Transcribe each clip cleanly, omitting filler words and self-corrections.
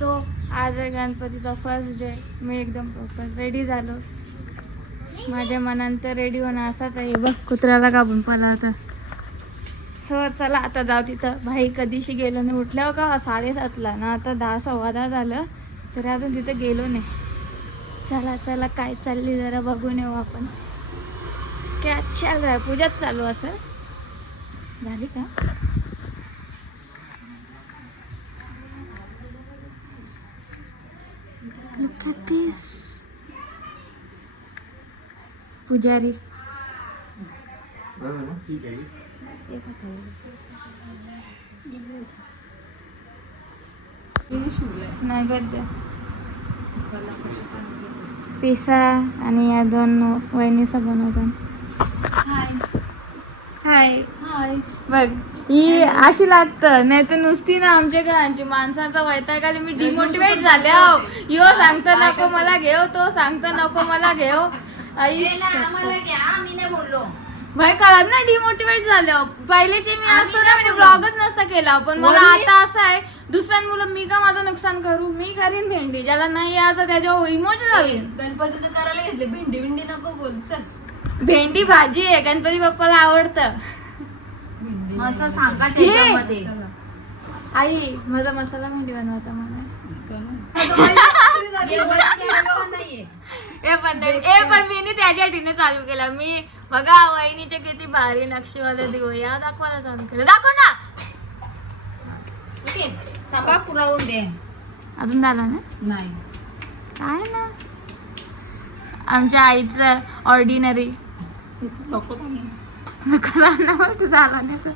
So आज आहे गणपतीचा फर्स्ट डे. मी एकदम प्रॉपर रेडी झालो. माझ्या मनात तर रेडी होणं असाच आहे. बघ कुत्र्याला कापून पळा आता. सो चला आता जाऊ तिथं. भाई कधीशी गेलो नाही. उठल्यावर का 7:30ला ना, आता 10 सव्वा 10 झालं तरी अजून तिथं गेलो नाही. चला चला काय चालली जरा बघून येऊ आपण. काय चाल रहा है? पूजाच चालू असं झाली का? Look at this. पुजारी नैवेद्य पिसा आणि या दोन वहिनीचा बनवतात. हाय हाय हाय. बघ ही अशी लागतं, नाही तर नुसती ना आमच्या घरांची माणसाचा वैताग आली. मी डिमोटिवेट झाले. यो सांगता नको मला घेऊ, तो सांगता नको मला घेऊ. आई भाई कळत ना डिमोटिवेट झालं. पहिलेचे मी असतो ना म्हणजे ब्लॉगच नसता केला. पण मला आता असं आहे दुसऱ्यांमुळे मी का माझं नुकसान करू. मी करीन भेंडी, ज्याला नाही यायचं त्याच्यावर इमोशन जाईल. गणपतीचं करायला घेतले. भेंडी भेंडी नको बोल. चल भेंडी भाजी आहे, गणपती बाप्पाला आवडतं. असं सांगा त्याच्यामध्ये. आई माझा मसाला भेंडी बनवायचा मला. पण मी त्याच्यासाठी चालू केला. मी बघा वहिनीचे किती भारी नक्षीवाले दिवे या दाखवायला चालू केलं. दाखव ना. थांबा पुरवून दे. अजून झाला ना? नाही काय ना आमच्या आईचं ऑर्डिनरी नको झाला नाही तर.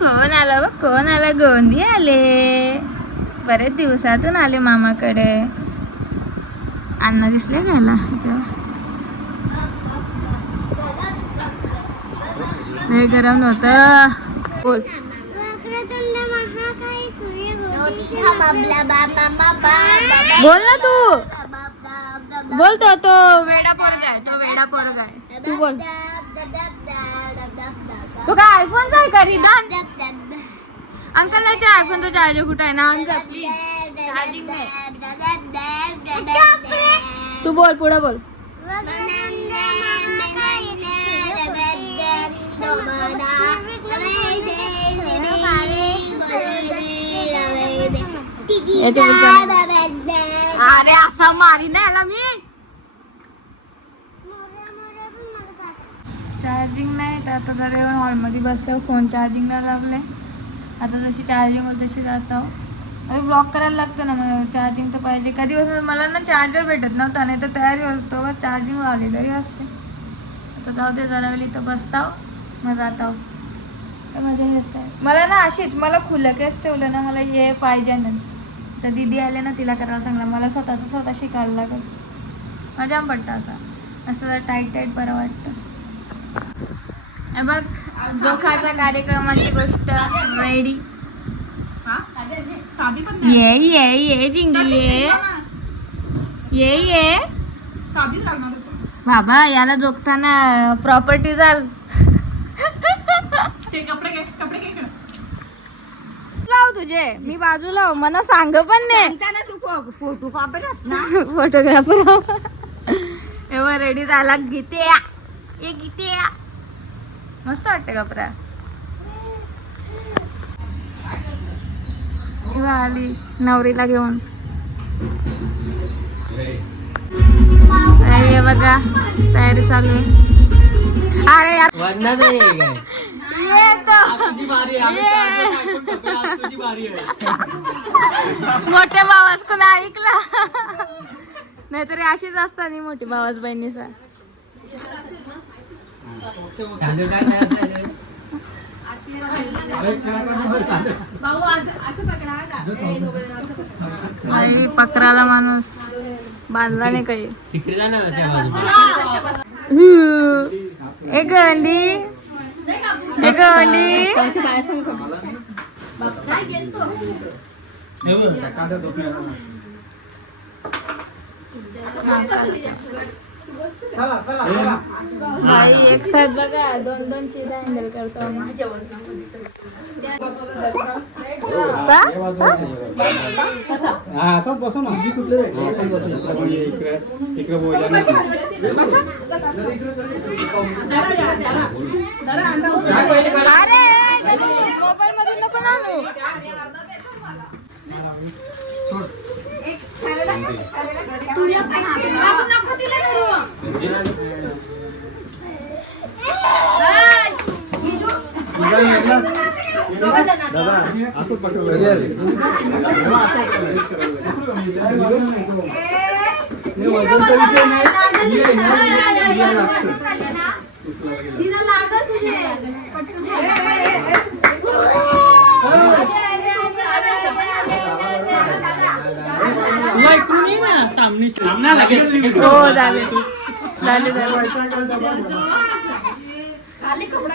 कोण आलं बघ, कोण आलं? गोंदी आले. बरेच दिवसातून आले मामाकडे. अण्णा दिसले घ्यायला. लय गरम नव्हतं. बोल बोल ना तू. बोलतो तो वेडा पोरगा आहे. तो वेडा पोरगा आहे. तू बोल. तो काय आयफोन आहे का रिदान? अंकलला आयफोन तो चार्जर कुठं आहे ना? अंकल प्लीज चार्जिंग नाही. तू बोल पुढे बोल. अरे असा मारी नाही आला मी. चार्जिंग नाही तर आता जरा येऊन हॉलमध्ये बसलो. फोन चार्जिंगला लावले. आता जशी चार्जिंग होईल तशी जातो. अरे ब्लॉक करायला लागतं ना, मग चार्जिंग तर पाहिजे. कधी बसून मला ना चार्जर भेटत नव्हता, नाही तर तयारी होतो व चार्जिंग आली तरी असते. आता जाऊ दे जरा वेळ इथं बसताव मग जाताव. तर माझ्या हेअरस्टाईल मला ना अशीच मला खुलं केस ठेवलं ना मला हे पाहिजेनच. तर दीदी आले ना तिला करायला सांगला. मला स्वतः शिकायला लागेल. मजा पडतं असा असं जरा टाईट टाईट बरं वाटतं. बघ जोखाचा कार्यक्रमाची गोष्ट रेडी. ये ये ये जिंगी ये ये बाबा याला जोगताना प्रॉपर्टी झाल. लाव तुझे मी बाजू लाव. मला सांग पण नाही. फोटोग्राफर एवढं रेडी झाला. गीते ये गीते मस्त वाटते कपडा. आली नवरीला घेऊन. हे बघा तयारी चालू आहे. अरे यार मोठ्या भावास कोण ऐकला नाहीतरी अशीच असतात मोठी भावास बहिणीचा. पकडाला माणूस बांधला नाही काही. एक अंडी एक अंडी भाई एक साथ बघा 2-2 चीज हँडल करतो आम्ही. असंच बसून आजी कुठले असंच बसून इकडे बोलायला अरे मोबाईल मध्ये नको ना आणू. असंच पटवलं हो झाले झाले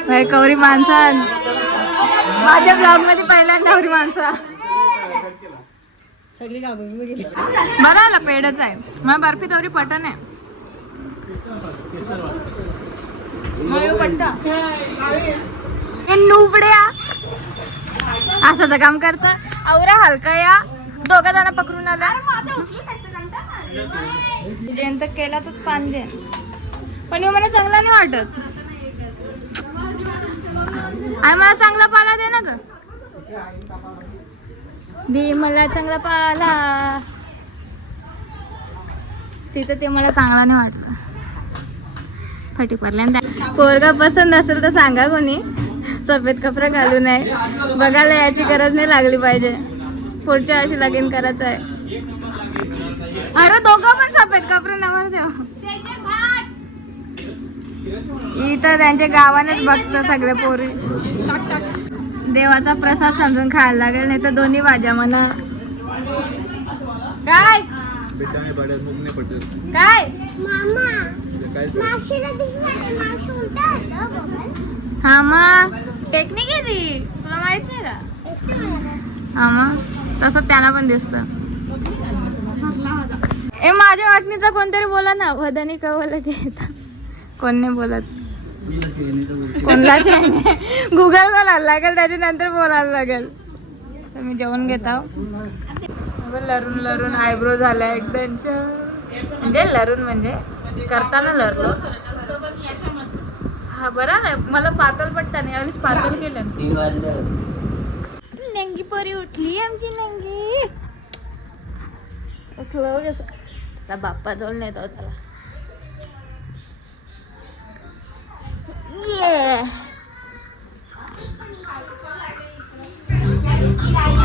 भाई कवरी माणसा माझ्या ब्लॉग मध्ये पहिल्यांदा कवरी माणसा सगळी गाभून गेली. बरं आला पेडच आहे मला बर्फी तवरी पटन आहे. नुबड्या असं तर काम करत आवरा हलका या 2 जण पकडून आला जयंत केला तर पान दे पण मला चांगला नाही वाटत. आणि मला चांगला पाला दे ना ग दे मला चांगला पाला. तिथं ते मला चांगला नाही वाटलं. फटी पडल्या. पोरगा पसंत असेल तर सांगा कोणी. सफेद कपडे घालू नये. बघायला याची गरज नाही लागली पाहिजे. पुढच्या वर्षी लगीन करायचं आहे. अरे दोघं पण सफेद कपडे नवर द्या. इथं त्यांच्या गावानेच बघतं सगळे पोरी. देवाचा प्रसाद समजून खायला लागेल नाही तर दोन्ही भाज्या म्हणा. काय काय हा मग टेक्निक आहे ती तुला माहित नाही का. हा मग तसं त्याला पण दिसत. ए माझ्या वाटणीचा कोणतरी बोला ना वदनी कवल घेता. कोण नाही बोलत. कोणलाच गुगल बोलायला लागेल त्याच्यानंतर बोलायला लागेल. तर मी जेवण घेता लरून लरून आयब्रो झाला एकदम म्हणजे लरून म्हणजे करताना लरलो. हा बरा नाही मला पातळ पट्टा नाही यावेळेस पातळ केलं. नंगी परी उठली आमची नंगी. उठलं कसं बाप्पा जवळ नेतो त्याला.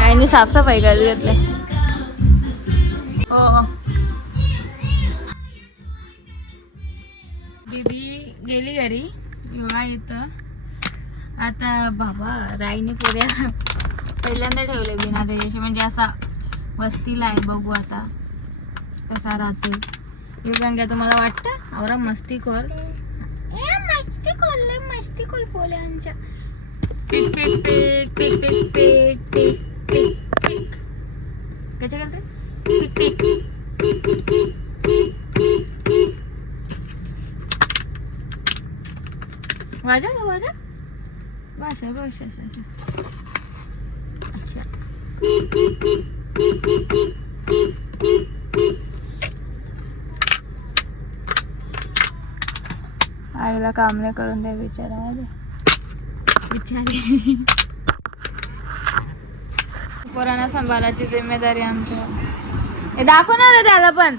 आणि साफसफाई करू घेतले. हो दीदी गेली घरी. युवा येतं आता. बाबा राईने पुऱ्या पहिल्यांदा ठेवले बिना त्याच्याशी म्हणजे असा वस्तीला आहे. बघू आता कसा राहतो. युगंग्या तुम्हाला वाटतं आवरा मस्ती कर. मस्ती खोल पोले आमच्या. पिक पिक पिक पिक पिक पिक पिक पिक पिक कशा करते पिक पिक वाजा का वाजा भाषा भाषा अच्छा. आईला काम नाही करून दे बिचारा बिचारी. पोरांना सांभाळायची जिम्मेदारी आमच्या. हे दाखवणार आहे त्याला पण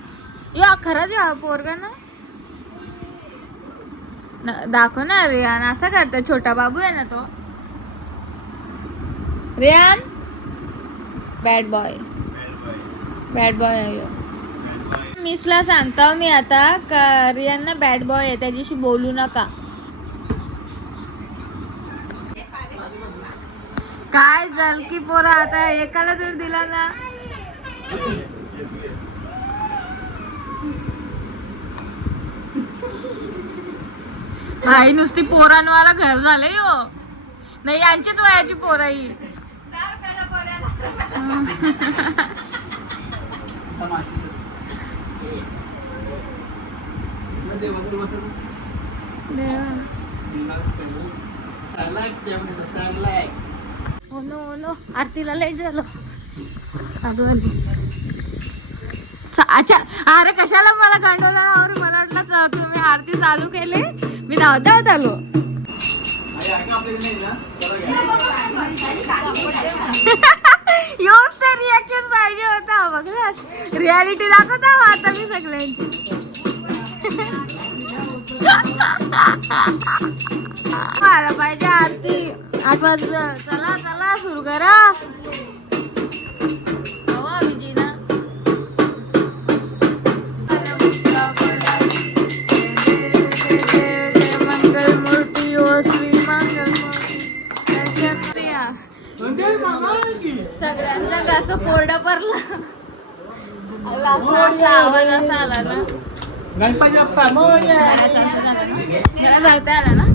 यो खरंच या पोरगा ना दाखवणार. रियान असं करतो. छोटा बाबू आहे ना तो रियान. बॅड बॉय आहे यो. मिसला सांगता मी आता का रियान ना बॅड बॉय आहे त्याच्याशी बोलू नका. काय जल की पोरा आता एकाला जर दिला ना भाई नुसती पोरांवाला घर झालंय हो. नाही यांचीच वयाची पोरं ही. बोलो आरतीला लेट झालं. अगं अच्छा अरे कशाला मला कंट्रोलर मला वाटलं तुम्ही आरती चालू केले मी धावत आलो. योच तर रिॲक्शन पाहिजे होता बघ रियालिटी दाखवता आता मी सगळ्यांची. मला पाहिजे आरती 8 वाजता. चला चला सुरू करा. मंगलमूर्ती ओ श्री मंगलमूर्ती सगळ्यांचा कसं कोरडा पडला. आवाज असा आला ना गणपती बाप्पा मोरया. घरता आला ना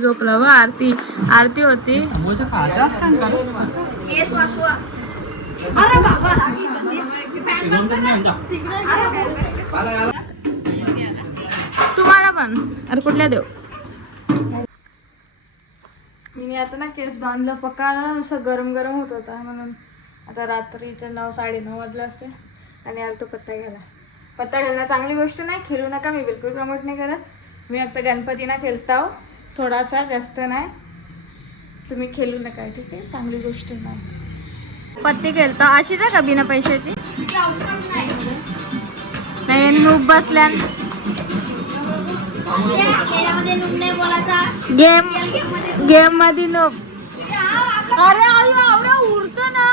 झोपला व आरती आरती होती. तुम्हाला पण अरे कुठल्या देऊ. मी आता ना केस बांधलं पक्का नुसतं गरम गरम होत होता म्हणून आता रात्रीचे 9-9:30 वाजले असते आणि आला तो पत्ता घ्यायला. पत्ता घ्यायला चांगली गोष्ट नाही खेळू नका. मी बिलकुल प्रमोट नाही करत. मी फक्त गणपतीना खेळता हो थोडासा जास्त नाही. तुम्ही खेळू नका ठीक आहे चांगली गोष्ट नाही. पत्ती खेळता अशीच आहे का बिना पैशाची नाही नूब बसल्या गेम मध्ये नूब. अरे आवडा उरतो ना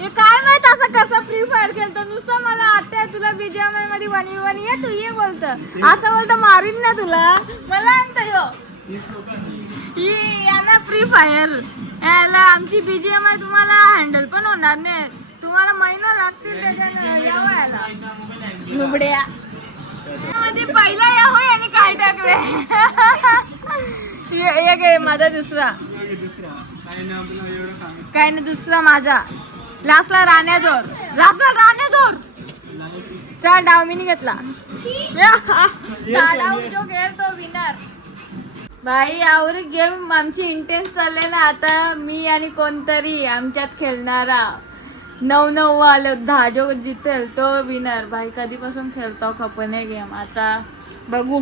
हे काय माहित असं कसं फ्री फायर खेळतो नुसतं मला आता तुला बीजीएमआय मध्ये 1v1 ये तू ये बोलतं असं बोलतं मारीन ना तुला मला आणतं यांना फ्री फायर याला आमची बीजीएमआय तुम्हाला हँडल पण होणार नाही. तुम्हाला महिना लागतील त्याच्यानं यावयाला नुबड्या मध्ये पहिला या हो याने काय टाकले. एक आहे माझा दुसरा काय नाही दुसरा माझा लास्टला राण्याजोर त्या डाव मी घेतला. डाव जो घेईल तो विनर. भाई यावर गेम आमची इंटेन्स चालले ना आता. मी आणि कोणतरी आमच्यात खेळणारा 9-9 आले 10 जो जितेल तो विनर. भाई कधीपासून खेळतो खपने गेम आता बघू.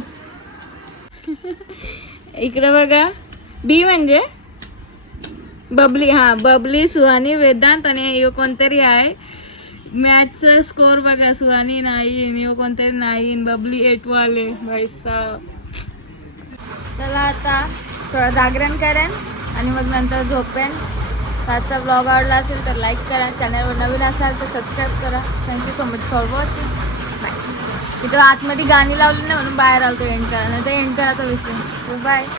इकडे बघा बी म्हणजे बबली बबली सुहानी वेदांत आणि कोणतरी आहे. मॅचचा स्कोर बघा सुहानी 9 कोणतरी 9 बबली 8 वाले. भाई साहब चला आता थोडं जागरण करेन आणि मग नंतर झोपेन. आजचा ब्लॉग आवडला असेल तर लाईक करा. चॅनलवर नवीन असाल तर सबस्क्राईब करा. Thank you so much for watching. Bye. इथं आतमध्ये गाणी लावली नाही म्हणून बाहेर आलो एंड करा नाही तर एंड करायचा विषय. बाय.